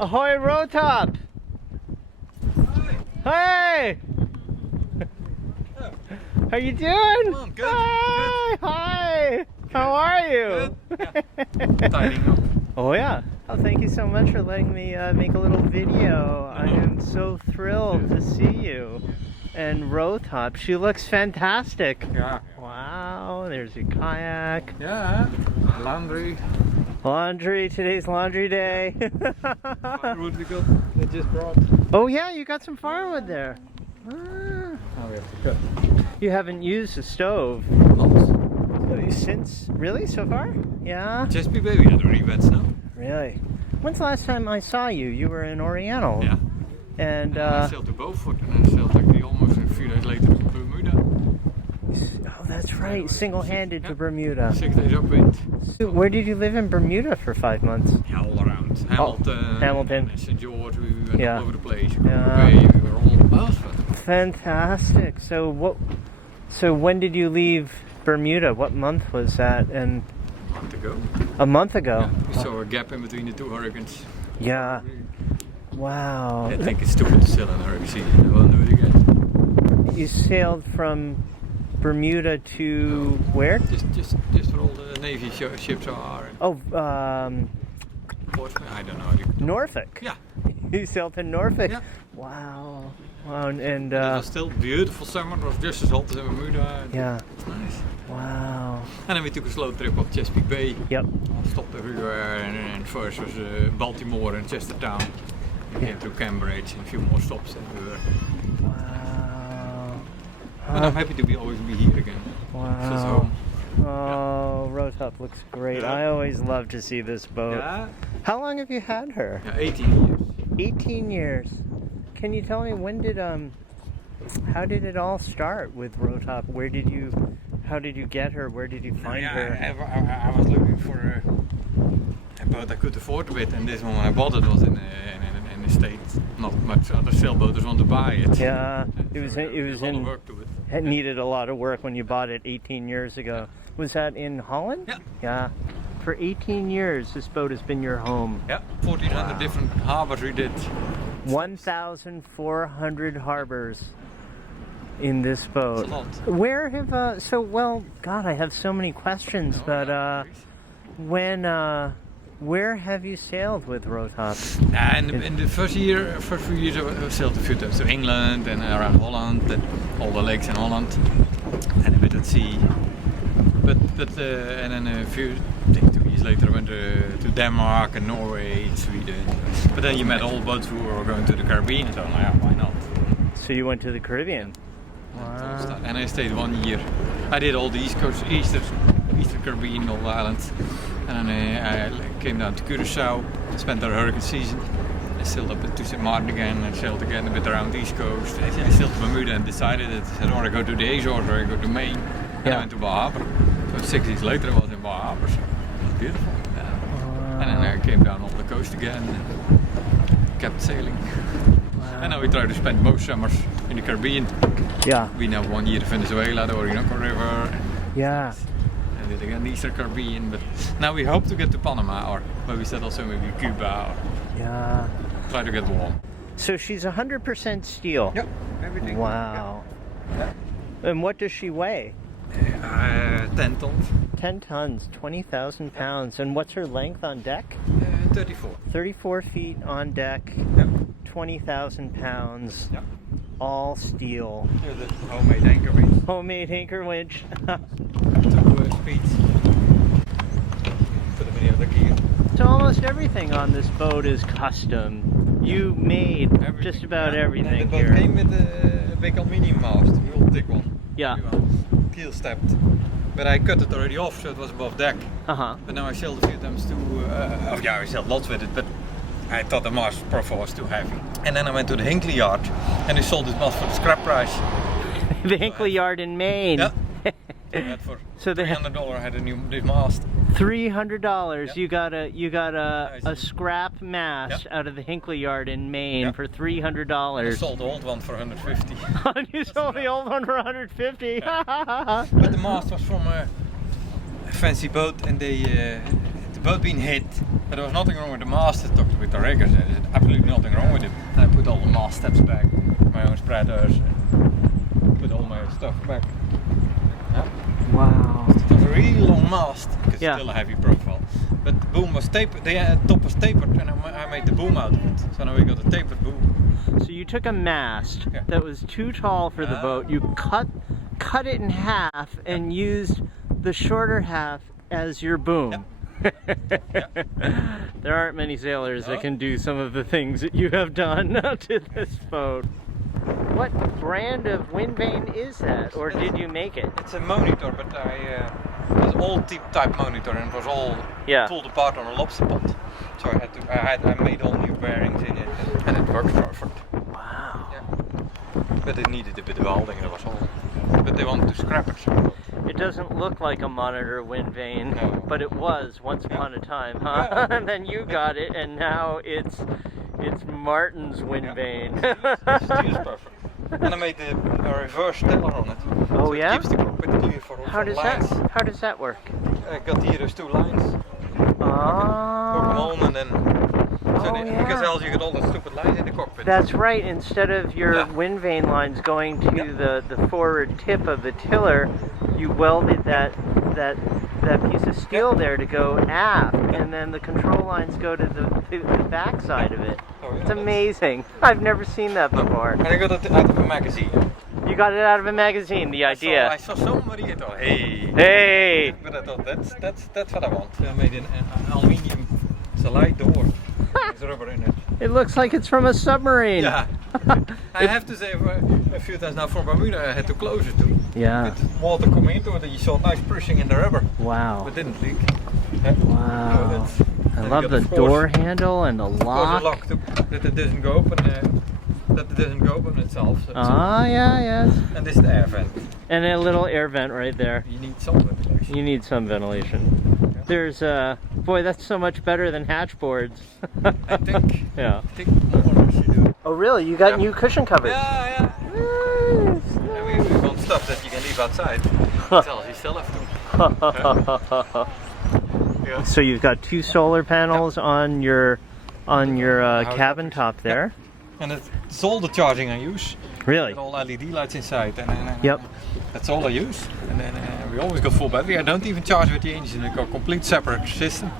Ahoy, Rotop! Hey! How you doing? Oh, good. Hi! Good. Hi! How are you? Good. Yeah. Tidying up. Oh yeah. Oh, thank you so much for letting me make a little video. I am so thrilled to see you. And Rotop, she looks fantastic. Yeah. Wow, there's your kayak. Yeah. Laundry. Laundry, today's laundry day. Firewood they just brought. Oh yeah, you got some firewood there. Ah. Oh, we have to cut. You haven't used the stove Lots. since, really, so far? Yeah? Chesapeake Bay, we had already beds now. Really? When's the last time I saw you? You were in Oriental. Yeah. And I sailed to Beaufort and then sailed actually almost a few days later to Bermuda. oh, that's right, single-handed to Bermuda. 6 days upwind. So where did you live in Bermuda for 5 months? Yeah, all around. Hamilton. And St. George, we went all over the place. Yeah. We were all Fantastic. So when did you leave Bermuda? What month was that? And a month ago. A month ago? Yeah, we saw a gap in between the two hurricanes. Yeah. Wow. I think it's stupid to sail in a hurricane season. I won't do it again. You sailed from Bermuda to where? Just where all the Navy ships are. Oh, Portsmouth? I don't know. Norfolk. Yeah. You sailed to Norfolk. Yeah. Wow. Wow. And it was still beautiful summer. It was just as hot as in Bermuda. yeah. It's nice. Wow. And then we took a slow trip up Chesapeake Bay. Yep. Stopped everywhere, and first was Baltimore and Chestertown. We came through Cambridge and a few more stops everywhere. Wow. And I'm happy to always be here again. Wow. This is home. Oh, Rotop looks great. Yeah. I always love to see this boat. Yeah. How long have you had her? Yeah, 18 years. 18 years. Can you tell me how did it all start with Rotop? How did you get her? Where did you find her? I was looking for a boat I could afford a bit, and this one when I bought it was in a state not much other sailboaters want to buy it. Yeah, it was a lot of work to it. It needed a lot of work when you bought it 18 years ago. Was that in Holland? Yeah. Yeah. For 18 years, this boat has been your home. Yeah, 1,400 different harbors we did. 1,400 harbors in this boat. That's a lot. Where have God, I have so many questions, but where have you sailed with Rotop? In the first few years I sailed a few times to England and around Holland and all the lakes in Holland and a bit at sea. But and then I think 2 years later I went to Denmark and Norway and Sweden. But then you met all boats who were going to the Caribbean, so yeah, why not? So you went to the Caribbean? Wow. And I stayed 1 year. I did all the East Coast, Eastern Caribbean, all the islands. And then I came down to Curacao, spent our hurricane season. I sailed up to St. Martin again and sailed again a bit around the East Coast. I sailed to Bermuda and decided that I said, or I go to the Azores or I go to Maine. And I went to Bar Harbor. So 6 years later I was in Bar Harbor. So it was beautiful. Yeah. And then I came down off the coast again and kept sailing. Wow. And now we try to spend most summers in the Caribbean. Yeah. We now 1 year to Venezuela, the Orinoco River. Yeah. And did again the Eastern Caribbean. But now we hope to get to Panama, or but we said also maybe Cuba. Yeah. Try to get warm. So she's 100% steel. Yep, everything. Wow. Yeah. And what does she weigh? 10 tons. 10 tons, 20,000 pounds. And what's her length on deck? 34. 34 feet on deck, Yep. 20,000 pounds, Yep. all steel. Here's the homemade anchor winch. Homemade anchor winch. 2 speeds. Put them in the other gear. So almost everything on this boat is custom. You made Everything. just about Yeah. everything and the here. boat came with a big aluminium mast, a real thick one. Yeah. Keel stepped. But I cut it already off, so it was above deck. Uh-huh. But now I sailed a few times to, I sailed lots with it, but I thought the mast profile was too heavy. And then I went to the Hinckley yard, and they sold this mast for the scrap price. The Hinckley yard in Maine. Yeah. That for So they $300 I had this mast. $300. Yep. You got a scrap mast out of the Hinckley yard in Maine for $300. I sold the old one for 150. You sold the old one for 150. But the mast was from a fancy boat, and the boat being hit. But there was nothing wrong with the mast. I talked with the riggers, and there's absolutely nothing wrong with it. And I put all the mast steps back, my own spreaders, and put all my stuff back. Yeah. Wow. It was a really long mast, because it's still a heavy profile. But the boom was tapered, the top was tapered, and I made the boom out of it. So now we got a tapered boom. So you took a mast that was too tall for the boat, you cut it in half and used the shorter half as your boom. There aren't many sailors that can do some of the things that you have done to this boat. What brand of wind vane is that, or did you make it? It's a monitor, but it was all type monitor, and it was all pulled apart on a lobster pot. So I made all new bearings in it, and it worked perfect. Wow. Yeah. But it needed a bit of welding, and it was all. But they wanted to scrap it. So. It doesn't look like a monitor wind vane, but it was once upon a time, huh? Yeah. And then you got it, and now it's Martin's wind vane. It's perfect. And I made a reverse tiller on it. Oh, so yeah? It keeps the cockpit clear for How does lines. How does that work? I got here those 2 lines. Hook them Oh. on, and then because else you get all the stupid lines in the cockpit. That's right. Instead of your wind vane lines going to the forward tip of the tiller, you welded that piece of steel there to go aft, and then the control lines go to the back side of it. Oh, yeah, it's amazing. I've never seen that before. And I got it out of a magazine. You got it out of a magazine, the idea. I saw somebody and thought, hey. But I thought that's what I want. I made an aluminium, it's a light door. There's rubber in it. It looks like it's from a submarine. Yeah. I have to say, a few times now from Bermuda I had to close it too. Yeah. With water coming into it, and you saw nice pushing in the rubber. Wow. But didn't leak. Wow. I love the door handle and the lock. There's a lock too, that it doesn't go open. That it doesn't go open itself. So yes. And this is the air vent. And a little air vent right there. You need some ventilation. You need some ventilation. Yeah. There's boy, that's so much better than hatchboards. I think. Yeah. I think more should do. Oh really? You got new cushion covers? Yeah. Nice. And we want stuff that you can leave outside. Else you still have to. Yeah. So you've got 2 solar panels on your cabin top there. And it's all the charging I use. Really? All LED lights inside, and that's all I use. And then we always got full battery. I don't even charge with the engine. I've got a complete separate system.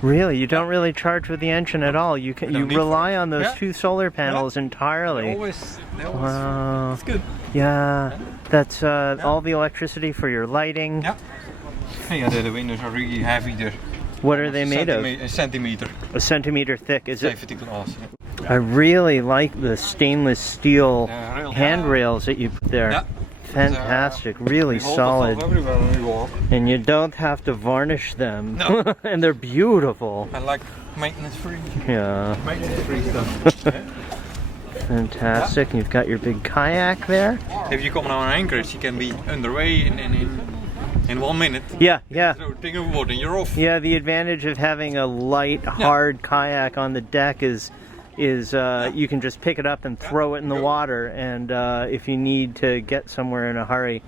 Really, you don't really charge with the engine at all. You rely on those 2 solar panels entirely. They always. Wow. It's good. Yeah, that's all the electricity for your lighting. Yeah. The windows are really heavy. They're what are they made of? A centimeter. A centimeter thick, is it? Safety glass. I really like the stainless steel handrails that you put there. Yeah. Fantastic, really solid. Everywhere when we walk. And you don't have to varnish them. No. And they're beautiful. I like maintenance free. Yeah. Maintenance free stuff. Fantastic. You've got your big kayak there. If you come now on Anchorage, you can be underway in in 1 minute. Yeah, yeah. Throw the thing overboard and you're off. Yeah, the advantage of having a light, hard kayak on the deck is you can just pick it up and throw it in the water, and if you need to get somewhere in a hurry,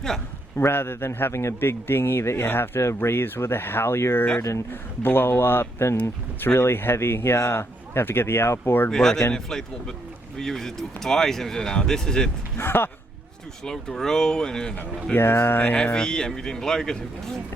rather than having a big dinghy that you have to raise with a halyard and blow up, and it's really heavy. Yeah, you have to get the outboard working. We had an inflatable, but we used it twice, and we said, "Now this is it." It's too slow to row, and it's heavy, and we didn't like it.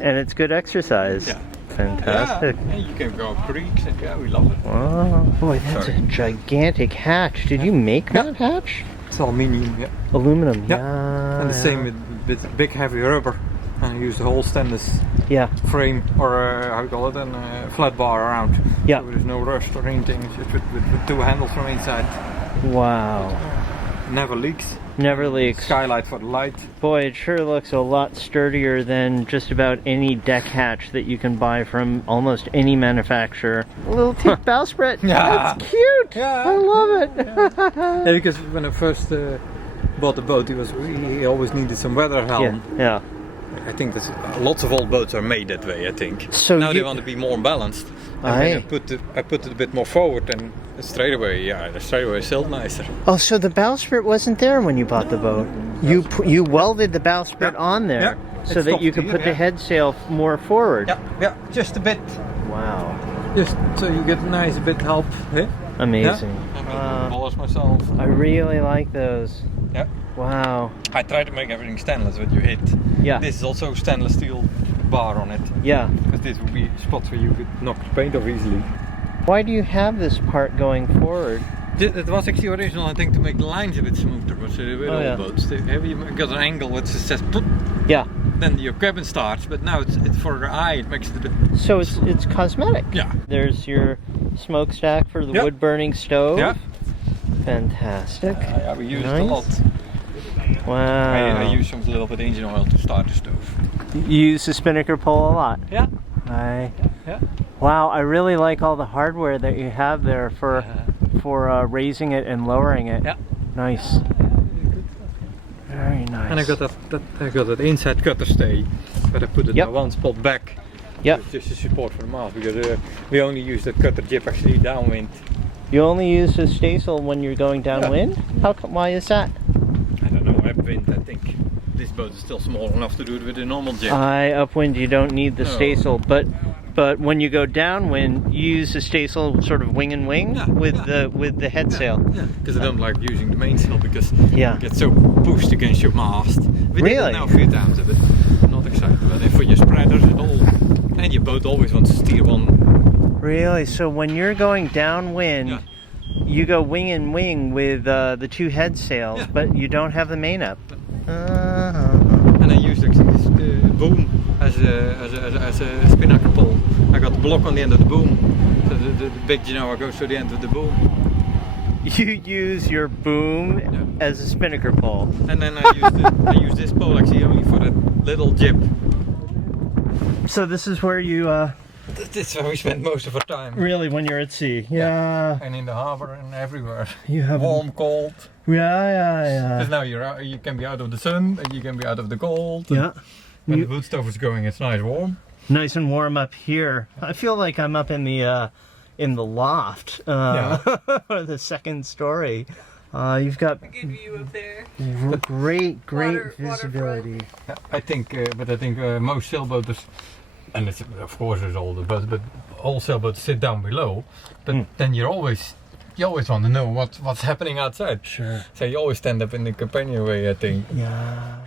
And it's good exercise. Yeah. Fantastic. Yeah, and you can go up creeks, and we love it. Oh, boy, that's a gigantic hatch. Did you make that hatch? It's aluminium, Aluminum, and the same with big heavy rubber. And I use the whole stainless frame, or how you call it, and flat bar around. Yeah. So there's no rust or anything. It's just with 2 handles from inside. Wow. Never leaks. Never leaks. Skylight for the light. Boy, it sure looks a lot sturdier than just about any deck hatch that you can buy from almost any manufacturer. A little teak bowsprit. Yeah. That's cute. Yeah. I love it. Yeah, because when I first bought the boat, he always needed some weather helm. Yeah. I think that lots of old boats are made that way. I think. So now they want to be more balanced. And when I put it a bit more forward, and straight away sailed nicer. Oh, so the bowsprit wasn't there when you bought the boat. You welded the bowsprit on there so that you could put the head sail more forward. Yeah, just a bit. Wow. Just so you get a nice bit help. Amazing. I polish myself. I really like those. Yeah. Wow. I try to make everything stainless, but you hit. Yeah. This is also stainless steel bar on it. Yeah. Because this would be spots where you could knock the paint off easily. Why do you have this part going forward? It was actually original, I think, to make the lines a bit smoother. But with all boats, you got an angle which says put. Yeah. Then your cabin starts, but now it's for the eye. It makes it a bit. So it's cosmetic. Yeah. There's your smokestack for the wood burning stove. Yeah. Fantastic. Yeah, we use it a lot. Wow. I use some little bit engine oil to start the stove. You use the spinnaker pole a lot. Yeah. Wow, I really like all the hardware that you have there for raising it and lowering it. Yeah. Nice. Very nice. And I got that inside cutter stay, but I put it in one spot back. Yeah. Just to support for the mast, because we only use the cutter jib actually downwind. You only use the staysail when you're going downwind? How come? Why is that? I don't know. Upwind, I think. This boat is still small enough to do it with a normal jib. Upwind, you don't need the staysail, but when you go downwind, you use the staysail sort of wing and wing with the head sail. Yeah, because I don't like using the mainsail because it gets so pushed against your mast. We did it now a few times, but I'm not excited about it. For your spreaders and all, and your boat always wants to steer one. Really? So when you're going downwind, you go wing and wing with the 2 head sails, but you don't have the main up. And I used this boom as a spinnaker pole. I got the block on the end of the boom, so the big genoa goes to the end of the boom. You use your boom as a spinnaker pole. And then I use this pole actually only for that little jib. So this is where you this is where we spend most of our time. Really, when you're at sea. Yeah. And in the harbor and everywhere. You have warm, cold. Yeah. Because now you can be out of the sun and you can be out of the cold. Yeah. When the wood stove is going, it's nice warm. Nice and warm up here. I feel like I'm up in the loft, or the second story. You've got a good view up there. Great visibility. I think, most sailboaters, and it's, of course there's all the boats, but all sailboats sit down below. But then you always want to know what's happening outside. Sure. So you always stand up in the companionway, I think. Yeah.